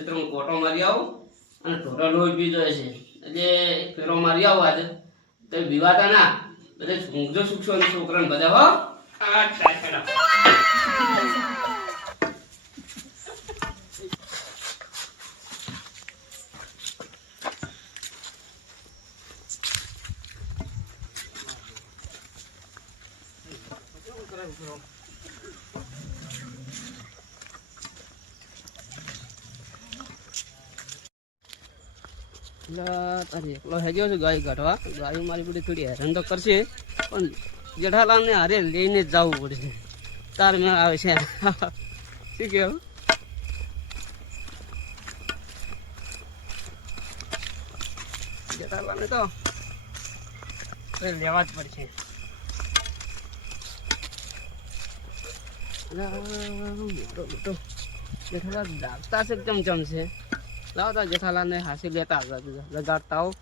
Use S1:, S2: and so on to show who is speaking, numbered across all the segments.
S1: તો હું કોટો મારી આવું અને ઢોરો લોહી પીધો છે એટલે ફેરો મારી આવું આજે તો વિવાતા ના, બધે ઊંઘજો સુખશો અને છોકરાને બધા, હો Thank ટાટા. હેરાન તો કરશે, પણ જેઠાલાલને હારે લઈને જ જવું પડશે. તાર મેં આવે છે. જેઠાલાલને તો લેવા જ પડશે. મોટો મોટો જેઠાલાલ ડાકતા છે ચમચમ છે લાવતા જેઠાલાલને હાસી લેતા લગાડતા આવો.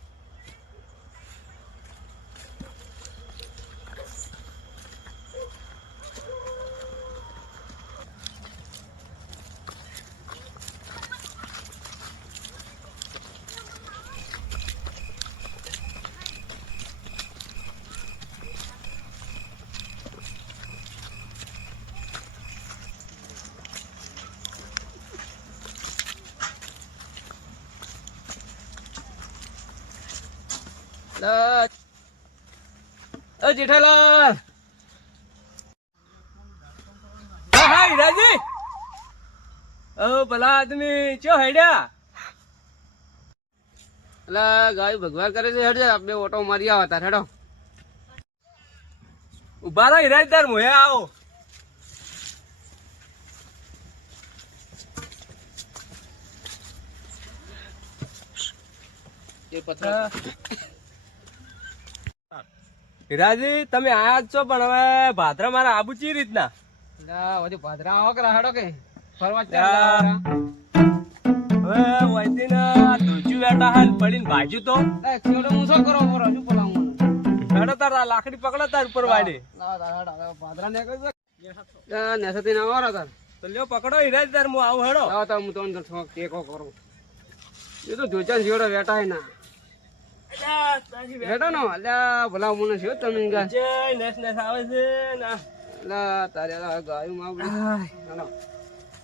S1: ઓ જેઠાલાલ.
S2: હા હીરાજી ઓ ભલા આદમી ચો હેડ્યા?
S1: એટલે ગાય ભગવાન કરે છે હેડજે આપણે ઓટો મારી આવા તાર હેડો.
S2: ઊભા રહી રહી તાર મોહે આવો.
S1: એ પથરા.
S2: હીરાજી તમે આયા જ છો પણ હવે ભાદરા મારા આબુ ચી રીતના?
S1: લા ભાદરા આવો કે હેડો કે? ફરવા
S2: હવે વૈતી ધોજુ ધોચું હાલ પડીને ભાજ્યું તો.
S1: એ હું શું કરો બરો હજુ બોલાવું
S2: હેડો તાર લાકડી પકડો તાર ઉપર વાડી
S1: ભાદરા ને કહી દે નેસાથી ના આવો તાર.
S2: તો લ્યો પકડો હીરાજી તાર હું આવું હેડો.
S1: તાર હું તમને થોડોક ટેકો કરું. એ તો જોચા જીવડો વેટાય ના. હેડો નો અલ્યા ભલા મને છે તમે ગા
S2: જય નેસ નેસ આવે છે ના.
S1: અલ્યા તારે આ ગાયું માં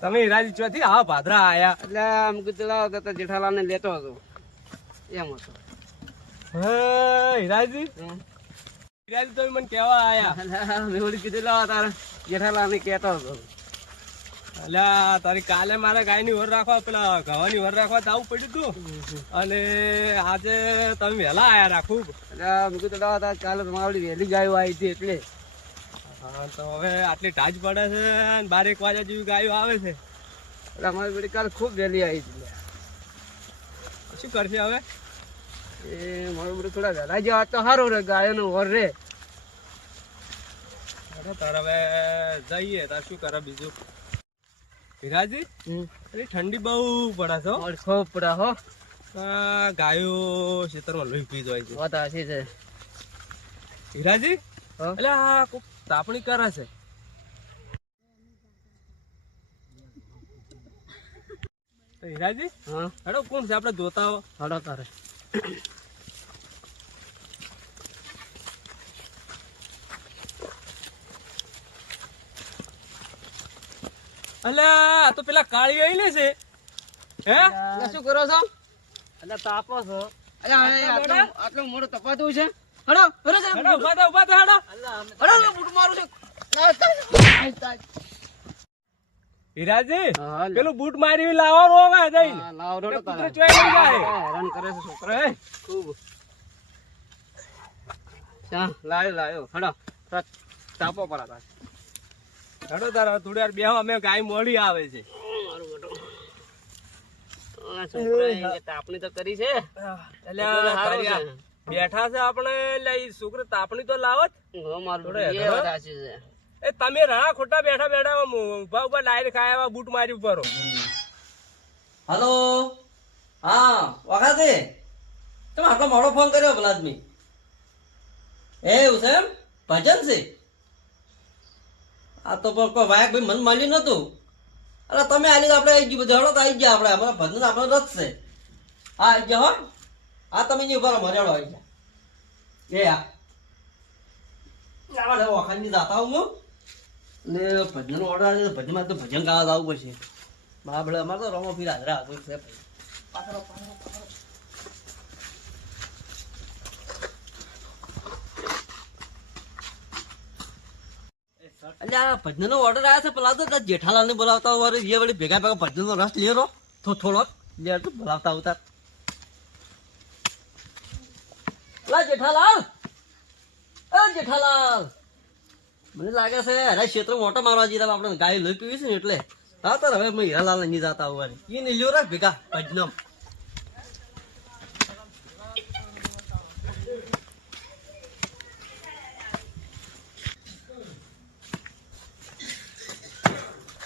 S2: તમે હીરાજી ચોથી હા ભાદરા આયા.
S1: એટલે આમ કીધું લાવ તો જેઠાલાલ ને લેતો હતો. એમ હતો.
S2: હે હિરાજી
S1: હમ.
S2: તમે મને કેવા આયા.
S1: અલ્યા, મેં ઓલી કીધું લાવ તારે જેઠાલાલ ને કેતો હતો.
S2: અલ્યા તારી કાલે મારે ગાયની વર રાખવા પેલા ઘવાની વર રાખવા જવું પડ્યું તું. અને આજે તમે વહેલા આયા રાખું.
S1: એટલે મેં કીધું હતા કાલે તમારી વહેલી ગાયો આવી હતી એટલે.
S2: હા તો હવે આટલી ટાજ પડે છે અને બાર એક વાગ્યા જેવી ગાયો આવે છે.
S1: એટલે અમારી બેટી કાલે ખૂબ વહેલી આવી હતી
S2: શું કરશે હવે?
S1: એ મારું બધું થોડા વહેલા જવા તો સારું રે ગાયો નો વર રે.
S2: તાર હવે જઈએ તાર શું કરે બીજું? હીરાજી એટલે ઠંડી બહુ પડે છો હો.
S1: ખૂબ પડા હો.
S2: ગાયો ખેતરમાં લોહી પી જાય છે.
S1: વાત આછી છે.
S2: હીરાજી એટલે આ કોક તાપણી કરે છે. હિરાજી હીરાજી
S1: હા.
S2: હેડો કોણ છે? આપણે જોતા હો.
S1: હડો તારે.
S2: એટલે આ તો પેલા કાળી આવી લે છે. હે?
S1: એટલે શું કરો છો?
S2: એટલે તાપો છો.
S1: અલ્યા હવે આટલું આટલું મોડું તપાતું છે. હડો હડો સાહેબ
S2: હડો ઊભા થા ઊભા થા હડો.
S1: હડો બૂટ મારું છે.
S2: હીરાજી પેલું બૂટ મારી લાવો રોવા જઈને.
S1: હા, લાવ રડો
S2: કૂતરો
S1: તારે.
S2: ચોઈ લઈ જાય.
S1: હેરાન કરે છે છોકરો એ ખૂબ ચા લાયો લાયો. હડો તાપો પર હતા
S2: હેડો તારા થોડી વાર બેહો અમે ગાય મોડી આવે છે.
S1: તાપણી તો કરી.
S2: બેઠા આપણે તાપણી તો
S1: એ
S2: તમે રણા ખોટા બેઠા બેઠા ઊભા ઊભા ડાયરેક્ટ ખાયા બૂટ મારી ઉપર.
S3: હલો. હા વખાતે તમે આટલો મોડો ફોન કર્યો ભલા એ એવું છે ભજન છે? આ તો પણ વાયક ભાઈ મન માન્યું નતું. અરે તમે આલી આપણે આવી ગયું બધું હળો તો આવી ગયા આપણે. અમારા ભજન આપણો રચશે હા આવી ગયા હો. હા, તમે નહીં ઊભા રહો આવી ગયા. એ આ. આપણે વખાણની જાતા હું ભજન ઓર્ડર આવે તો ભજન ગાવા જવું પડશે. બાબડે અમારે તો રમો ફીર હાજરા હતું છે પાછળ ભજન નો ઓર્ડર આવ્યો છે, પેલા તો જેઠાલાલ ને બોલાવતા હોય જે વળી ભેગા ભેગા ભજન નો રસ લેરો તો થોડો લે તો બોલાવતા આવતા જેઠાલાલ! જેઠાલાલ! મને લાગે છે, અરે ક્ષેત્ર મોટો મારવા જઈએ આપણે ગાય લઈ પીવી છે ને એટલે. હા તો હવે મેં હીરાલાલ નહીં જતા હોવાની એ નહીં લ્યો રે ભેગા ભજનમ.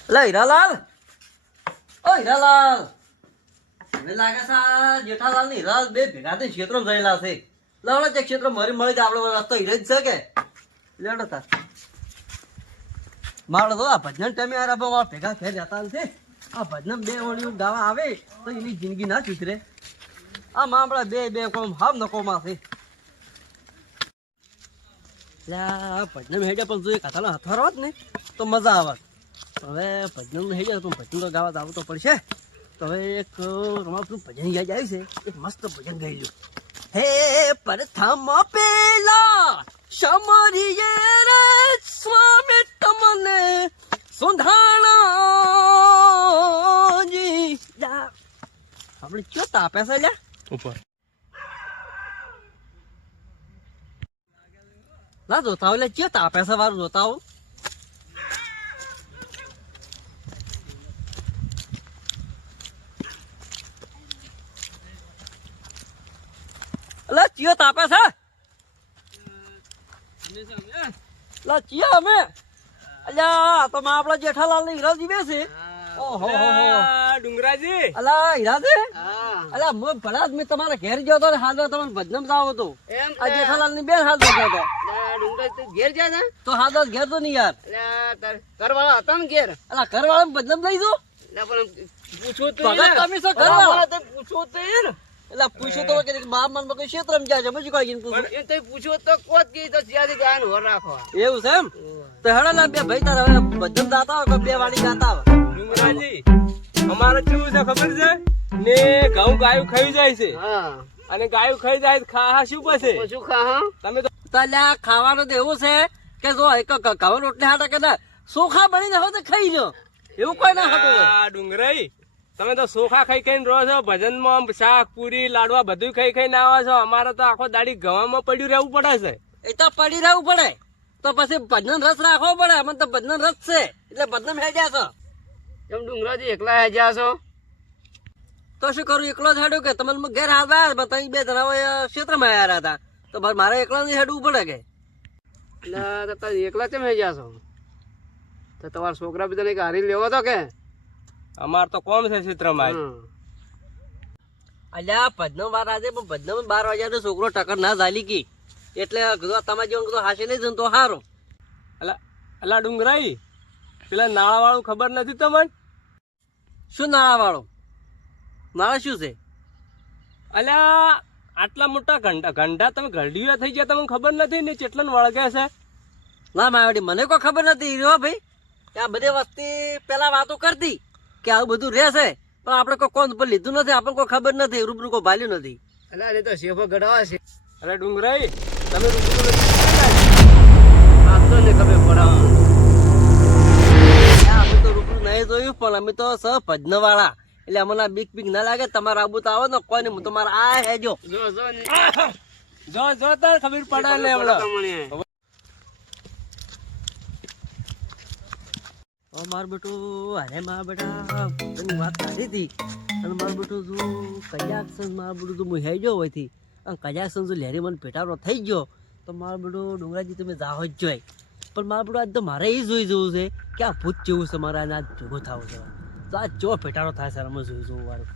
S3: લે હીરાલાલ ઓ હીરાલાલ મને લાગે છે આ જેઠાલાલ ને હીરાલાલ બે ભેગા થઈને ક્ષેત્રો ગયેલા છે લાવડે તે ક્ષેત્ર મરી મળી જ આપણો રસ્તો હીરે જ છે કે લેડો તાર મારો તો આ ભજન ટાઈમે આ રાબા ભેગા ઘેર જતા છે આ ભજન બે ઓળીઓ ગાવા આવે તો એની જિંદગી ના સુધરે આ મામડા બે બે કોમ હામ નકોમાં છે ભજન હેડે પણ જો એક હાથાનો હથવારો હોત ને તો મજા આવત હવે ભજન હેડે તો ભજન તો ગાવા આવતો પડશે. તો હવે એક રમાપનું ભજન યાદ આવ્યું છે. એક મસ્ત ભજન ગાઈ હે પ્રથમ પેલા સમરીએ રે સ્વામી તમને સુધાણા આપણે ચો તાપે છે લ્યા?
S2: ઉપર.
S3: ના જોતા હોય એટલે ચો તાપે છે વારું જોતા હો અલા ચિયો તાપે છે? લા ચિયો અમે. અલ્યા આ તો માં આપણા જેઠાલાલ ને હીરા બેસે. છે ઓહો હો હો.
S2: અલા, ડુંગરાજી.
S3: અલા હીરા અલા મો ભલા મેં તમારા ઘેર ગયો તો ને તમને ભજનમ જાવ હતો આ જેઠાલાલની બેન હાલ ગયો હતો
S1: ઘેર ગયા ને
S3: તો હાલ ઘેર તો નહીં યાર.
S1: ઘરવાળા હતા ને ઘેર.
S3: અલા ઘરવાળા ભજનમ લઈ દો
S1: પૂછો તો
S3: તમે શું ઘરવાળા?
S1: તે તો યાર
S3: એટલે પૂછ્યું તો કે બા મનમાં કોઈ ક્ષેત્રમાં જાય છે? બીજું કઈ પૂછું
S1: એ તો પૂછવું તો કોત કી તો જ્યાંથી ગાયન હોર રાખો
S3: એવું છે એમ? તો હેડો ના બે ભાઈ તારા હવે દાતા હોય કે બે વાળી દાતા હોય.
S2: ડુંગરાજી અમારે કેવું છે ખબર છે? ને ઘઉં ગાયું ખાઈ જાય છે.
S1: હા.
S2: અને ગાયું ખાઈ જાય ખાહા શું પછી?
S1: શું ખાહા?
S2: તમે તો
S3: તો અલ્યા ખાવાનું તો એવું છે કે જો એક ઘઉં રોટલી હાટા કે ના સોખા બની ને તો ખાઈ લો એવું કોઈ ના હતું
S2: આ ડુંગરાઈ તમે તો સોખા ખાઈ ખાઈને રહો છો ભજનમાં શાક પૂરી લાડવા બધું ખાઈ ખાઈને આવો છો. અમારે તો આખો દાડી ગવામાં પડ્યું રહેવું પડે છે.
S3: એ તો પડી રહેવું પડે. તો પછી ભજન રસ રાખવો પડે. અમને તો ભજન રસ છે. એટલે ભજન હેડ્યા છો.
S1: એમ ડુંગરાજી એકલા હેજ્યા છો?
S3: તો શું કરું? એકલો જ હેડું કે? તમે ઘેર આવ્યા તમે બે જણા ક્ષેત્રમાં આવ્યા હતા. તો મારે એકલા નહીં હેડવું પડે કે?
S1: એટલે એકલા કેમ હેજ્યા છો? તો તમારા છોકરા બધાને એક હારી લેવો તો કે?
S2: અમાર તો કોમ છે ચિત્રમાં.
S3: અલ્યા ભજનો બાર આજે પણ ભજનો બાર વાગ્યા તો છોકરો ટક્કર ના ઝાલી ગઈ એટલે તમારે જેવું કીધું હાશે નહીં તો સારું
S2: અલા અલા ડુંગરાઈ પેલા નાળા વાળું ખબર નથી તમને?
S3: શું નાળા વાળો નાળા શું છે?
S2: અલ્યા આટલા મોટા ઘંટા ઘંટા તમે ઘડિયા થઈ ગયા તમને ખબર નથી ને ચેટલા વળગે છે?
S3: ના માવડી મને કોઈ ખબર નથી. રહ્યો ભાઈ આ બધી વસ્તી પેલા વાતો કરતી. કે આવું બધું રહેશે. પણ આપણે કોઈ કોણ પર લીધું નથી આપણને કોઈ ખબર નથી રૂબરૂ કોઈ ભાલ્યું નથી.
S1: એટલે અરે તો શેફો ગઢવા છે.
S2: અરે ડુંગરાઈ તમે રૂબરૂ નથી
S1: ને ખબર પડાવ
S3: આ અમે તો રૂબરૂ નહીં જોયું પણ અમે તો સ ભજનવાળા. એટલે અમને બીક બીક ના લાગે તમારા આબુ તો આવો ને કોઈ નહીં હું તમારા આ હેજો
S1: જો જો
S2: જો જો તાર ખબર પડે ને હમણાં
S1: તમને.
S3: ઓ મારું બેટું, અરે મારા બેટા તને વાત કરી હતી. અને મારું બેટું જો કજાકસન મારું બેટું જો હું હેજો હોયથી, અને કજાકસન જો લેરી મને પેટારો થઈ ગયો, તો મારું બેટું ડુંગરાજી તમે જાઓ જ જોઈ. પણ મારું બેટું આજ તો મારે એ જોઈ જવું છે કે આ ભૂત જેવું છે મારે આજ ભેગો થવું છે. તો આ ચો પેટારો થાય છે અમે જોઈ જવું વાળું.